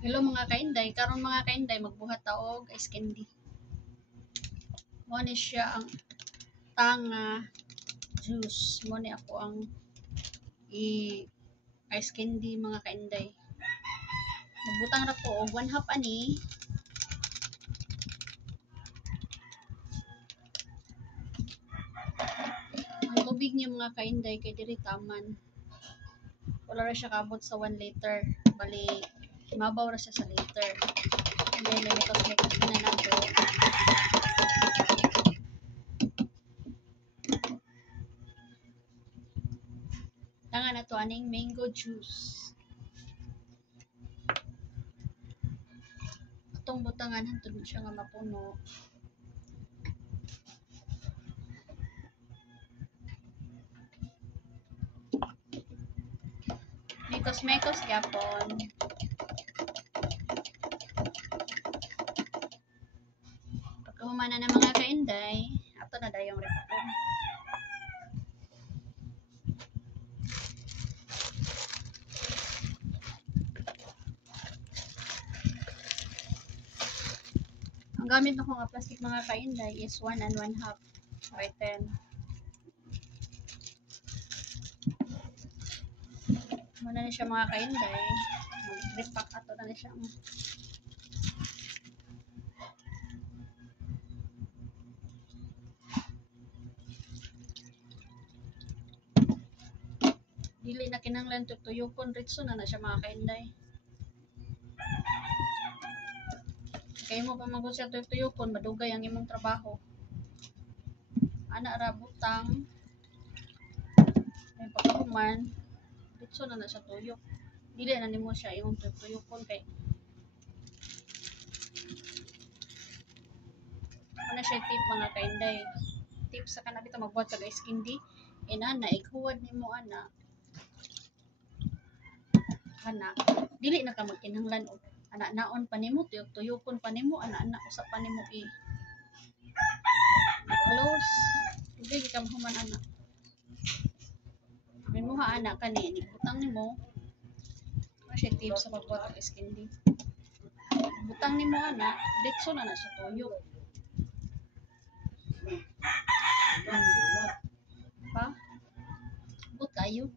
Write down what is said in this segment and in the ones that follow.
Hello mga kainday, karon mga kainday magbuhat ta og ice candy. Mo ni siya ang tanga juice. Mo ni ako ang ice candy mga kainday. Magbutang ra ko og 1/2 ani. Ang tubig niya mga kainday kay diri taman. Wala ra siya kabot sa 1 liter. Bali mabaw ra siya sa liter. And then limitos na nato. Tanga na to aning mango juice. Atong butangan hantod siya nga mapuno. Mekos gyapon. Pagkahumana na mga kainday, ato na dayong repapon. Ang gamit na ko nga plastic mga kainday is 1 1/2 by 10. Muna na siya mga kainday. Mag-repack ato na siya. Dili na kinanglan tuyokon ritso na siya mga kainday. Kaya mo pa magod siya tuyokon, madugay ang imong trabaho. Ana ra butang. Ay pagkahuman, ritso na siya tuyok. Dili na nimo siya imong tuyokon kay ano siya tip mga kainday. Tip sa kanang bitaw magbuhat kag ice candy. Ana ighuwad nimo ana. Dili na ka magkinahanglan og naon pa nimo tuyok-tuyokon pa nimo ana usa pa nimo close dili ka mahuman ana mimuha ana kani ni butang nimo kasi tips sa pagbuhat og ice candy butang nimo ana ditso na siya tuyok pa but kayo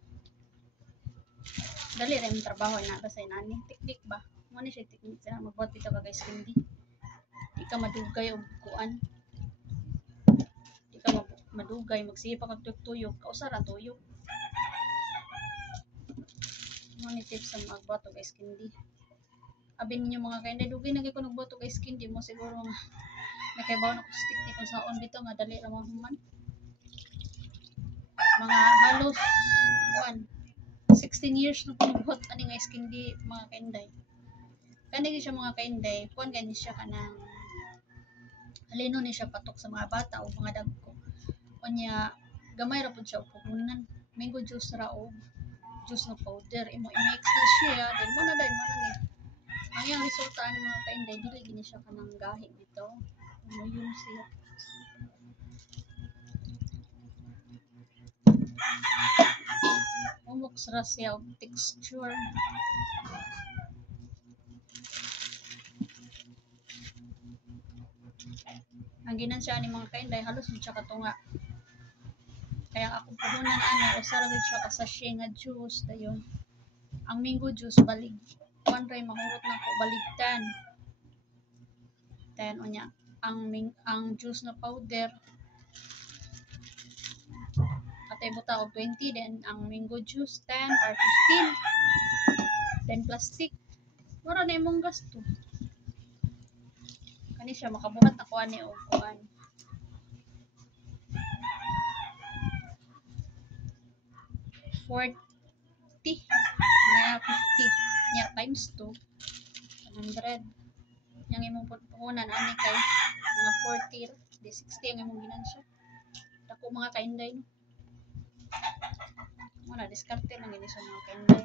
dali ra yung trabaho na sa inani teknik ba mo ni siya teknik sa magbuhat bitaw kag ice candy di ka madugay og kuan di ka madugay magsipa kag tuyok kausa ra tuyok mo ni tips sa magbuhat og ice candy abin ninyo mga kainday dugay na gyud ko nagbuhat og ice candy mo siguro nga nakaibaw na ko sa teknik kung saon bitaw nga dali ra mahuman mga halos kuan 16 years na ko nagbuhat aning ice candy mga kainday kani siya mga kainday kuan gani siya kanang halino ni siya patok sa mga bata o mga dagko kunya gamay ra pud siya og puhunan mango juice ra og juice na powder imo i-mix na siya then mo na ni ang iyang resulta ani mga kainday dili gini siya kanang gahi bitaw mo yun siya umok ra siya og texture ang ginansya ni mga kainday halos di siya katunga kaya ako puhunan ano usa ra gid siya ka sachet nga juice dayon ang mango juice balig kuan ray mahurot na ko baligtan then unya ang juice na powder atay buta og 20 then ang mango juice 10 or 15 then plastic mura na imong gasto kani siya makabuhat ako ani og kuan 40 mga 50 nya times 2 100 yang imong puhunan ani kay mga 40 di 60 ang imong ginansya dako mga kainday no mo na diskarte lang gini sa mga kainday